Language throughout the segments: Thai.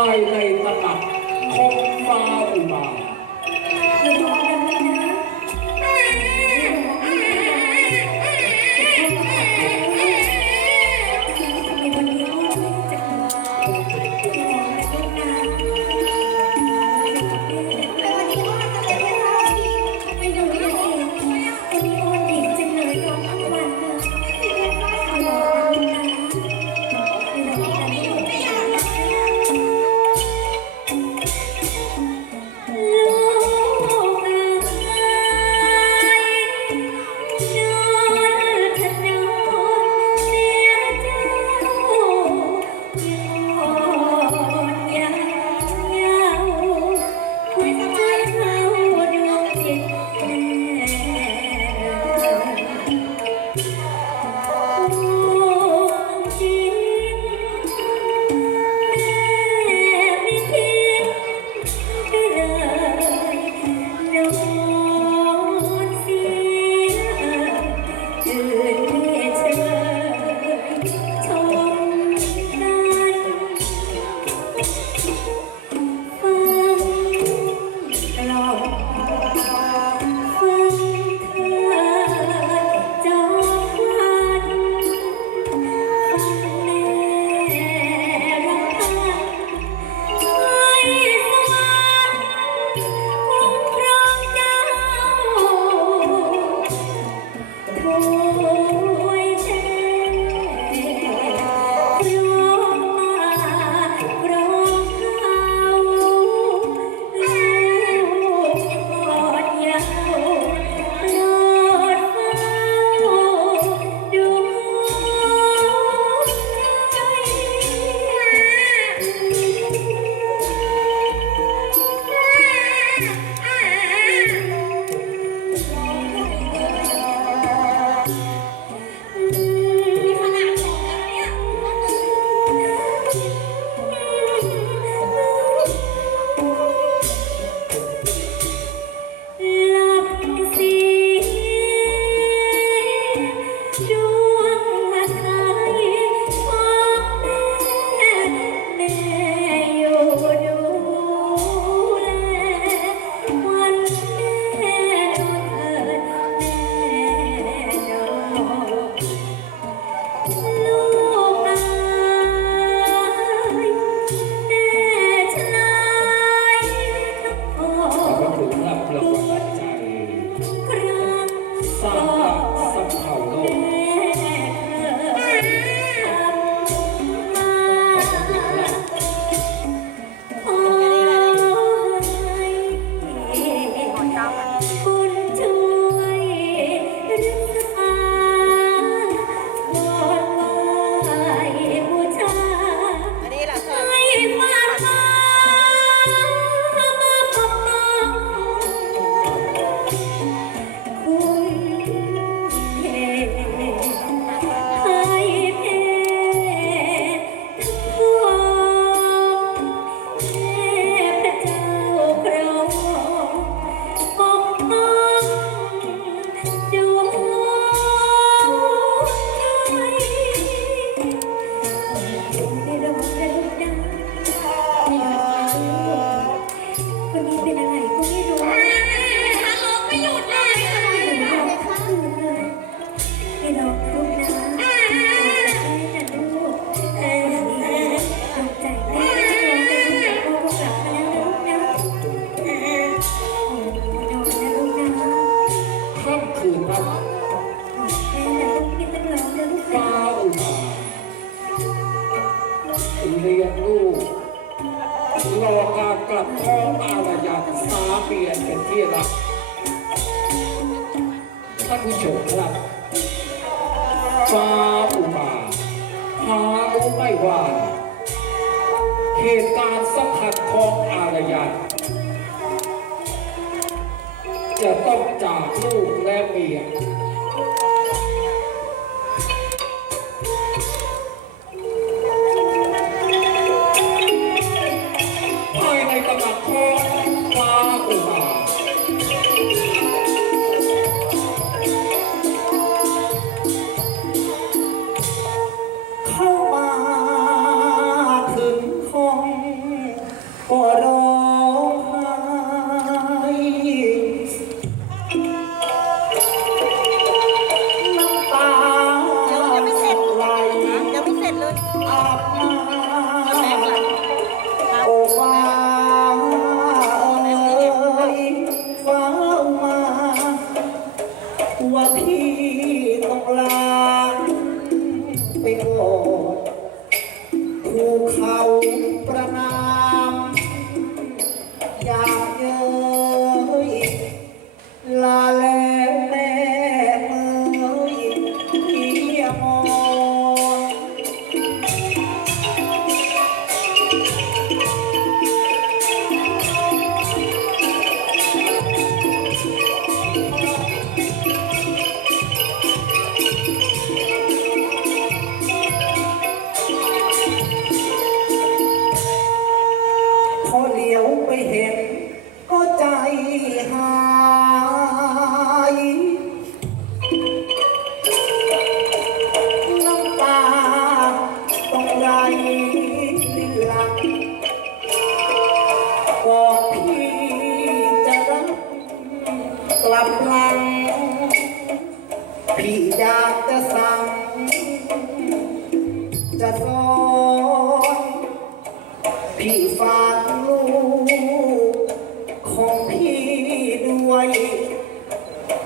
হয় নাই าลูกและเปีย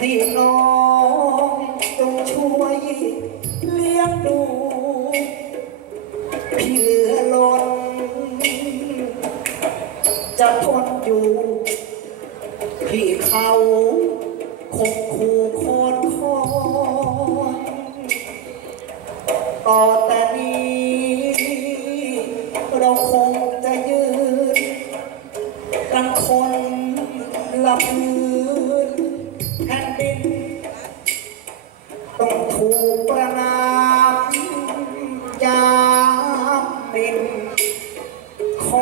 ให้น้องจงช่วยเลี้ยงดู พี่เหลือล้นจะทนอยู่ พี่เขาคงคู่โคนคอนต่อแต่นี้ ข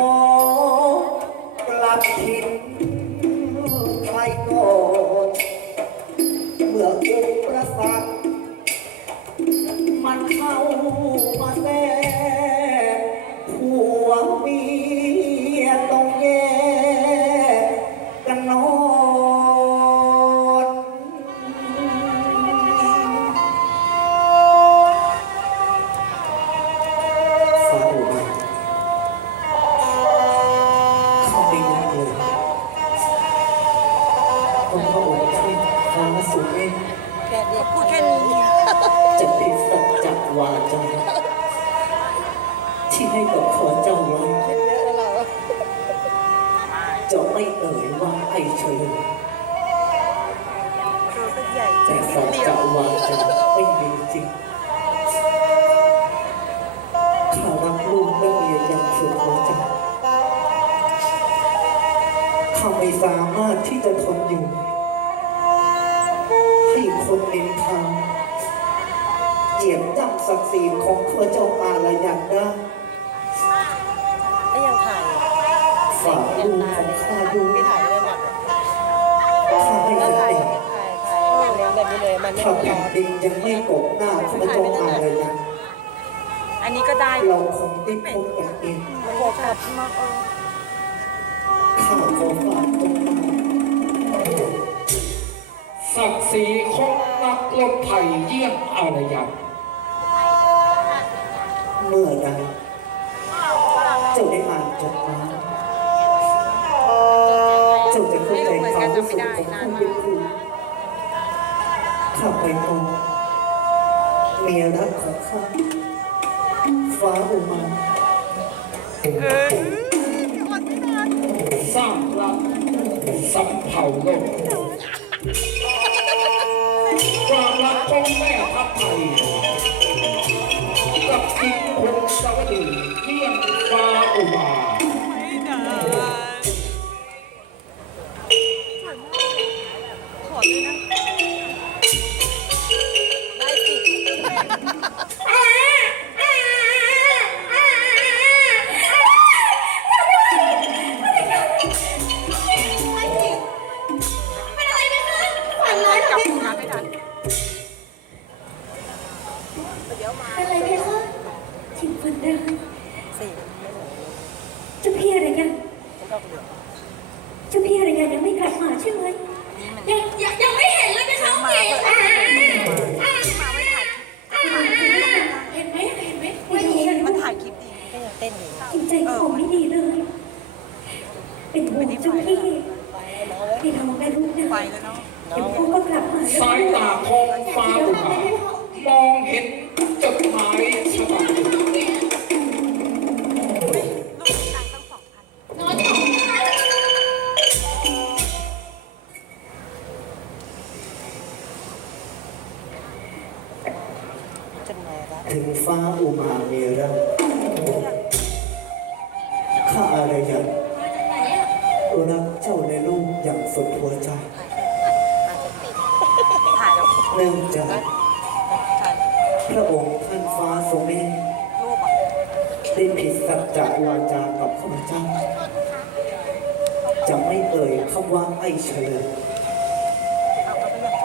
มันไม่ข้าร้แผ่อนนดินยังไม่กบหน้าข้าเจ้าอารยันอันนี้ก็ได้เราคงได้พบกันเองมันบอกกับมากเออข้าขอฝากตรงนี้ศักดิ์ศรีของนักรบไทยเยี่ยมอารยัน สร้างรักสัมเผาโลกความรักของแม่ทัพไทยกับอีกคนสวัสดีเยี่ยงฟ้าอุมา เป็นไรเพคะถึงคนได้เจ้าพี่อะไรยังเจ้าพี่อะไรยังยังไม่กลับมาใช่ไหมยังยังยังไม่เห็นเลยนะคะเห็นไหมเห็นไหมเห็ไหมไม่เห็มันถ่ายคลิปดีก็เต้นอจิตใจของไม่ดีเลย เป็นห่วงเจ้าพี่ไปน้องแม่ลูกนะเดี๋ยวพ่อก็กลับมาสายตาทองฟ้าผ่ามองเห็น ถึงฟ้าอุมาเมระข้าอารยันรักเจ้าในลูกอย่างสุดหัวใจเนื่องจากพระองค์ท่านฟ้าทรงเมตได้ผิดสัจจะวาจากับข้าพเจ้าจะไม่เอ่ยคำว่าไม่เฉลย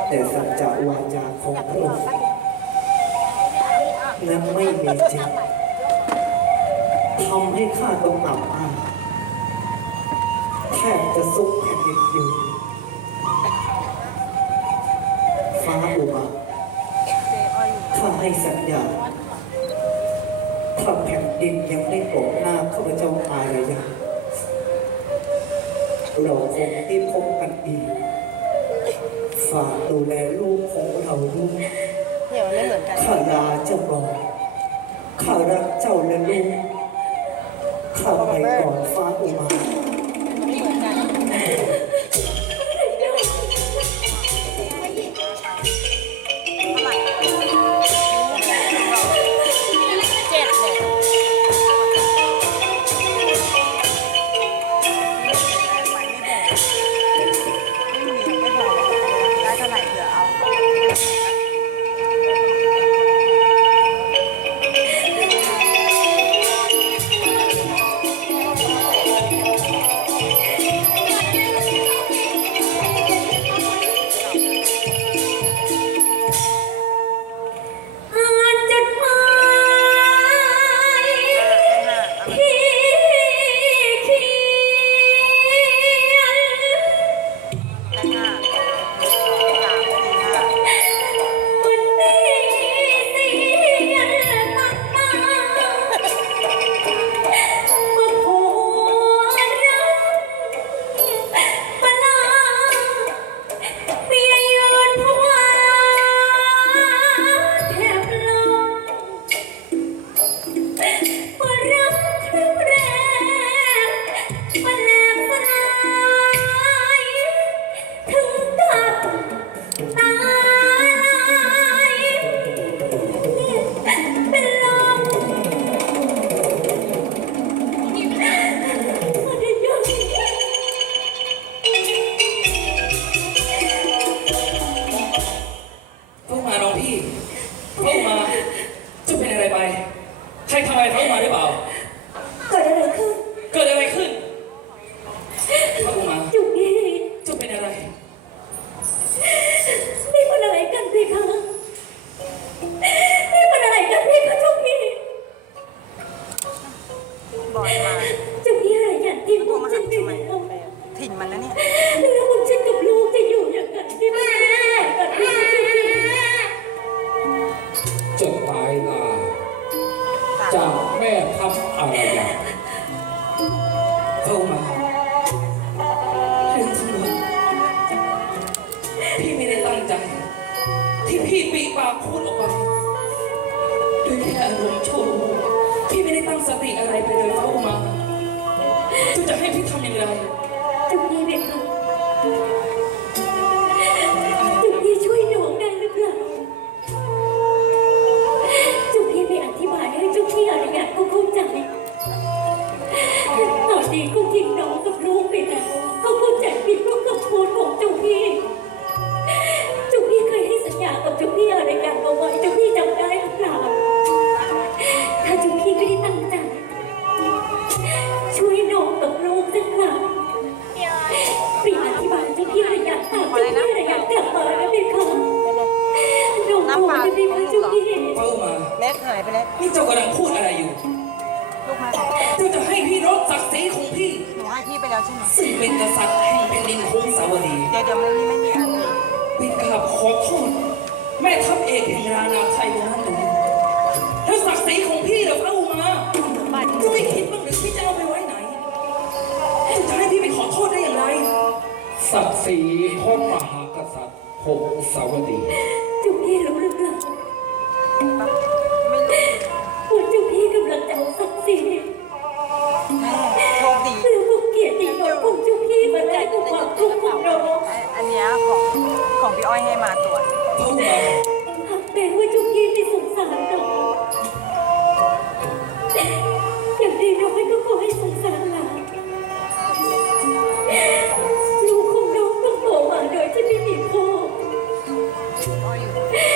แต่สัจจะวาจาของพระองค์ และไม่มีจิงทำให้ข้าต้องหลับบ้านแทบจะสุกแผ่นดินอยู่ฟ้าอุบข้าให้สัญญาถ้าแผ่นดินยังได้โกหน้าข้าพเจ้าตายเลยยังเราคงที่พบกันอีกฝากดูแลลูกของเราด้วย เนี่ยวไม่เหมือนกัน ข้าลาเจ้าบอข้ารักเจ้าและลูกข้าไปก่อนฟ้าอุมาอกัน แม่ทำอะไรอย่างเข้ามาเรื่องทั้งหมดพี่ไม่ได้ตั้งใจ ที่พี่ปีปากพูดออกไปด้วยแค่อารมณ์ชั่วพี่ไม่ได้ตั้งสติอะไรไปเลยเข้ามาจะให้พี่ทำอย่งไร สีพระมหากษัตริย์หงสวัสดี Are you?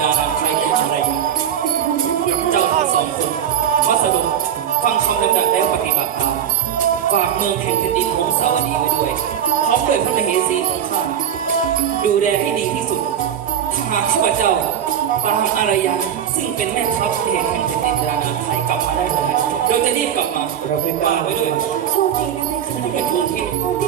ดารามใครแต่อย่างไรเจ้าทั้งสองคนวัสดุฟังคำดังๆแล้วปฏิบัติตามฝากเมืองแห่งแผ่นดินของสาวดีไว้ด้วย พร้อมด้วยพระมเหสีของข้าดูแลให้ดีที่สุดหากข้าเจ้าตามอารยันซึ่งเป็นแม่ทัพแห่งแผ่นดินดาราไทยกลับมาได้เลยเราจะรีบกลับมาเราเป็นดาไว้ด้วย โชคดีนะแม่ค่ะ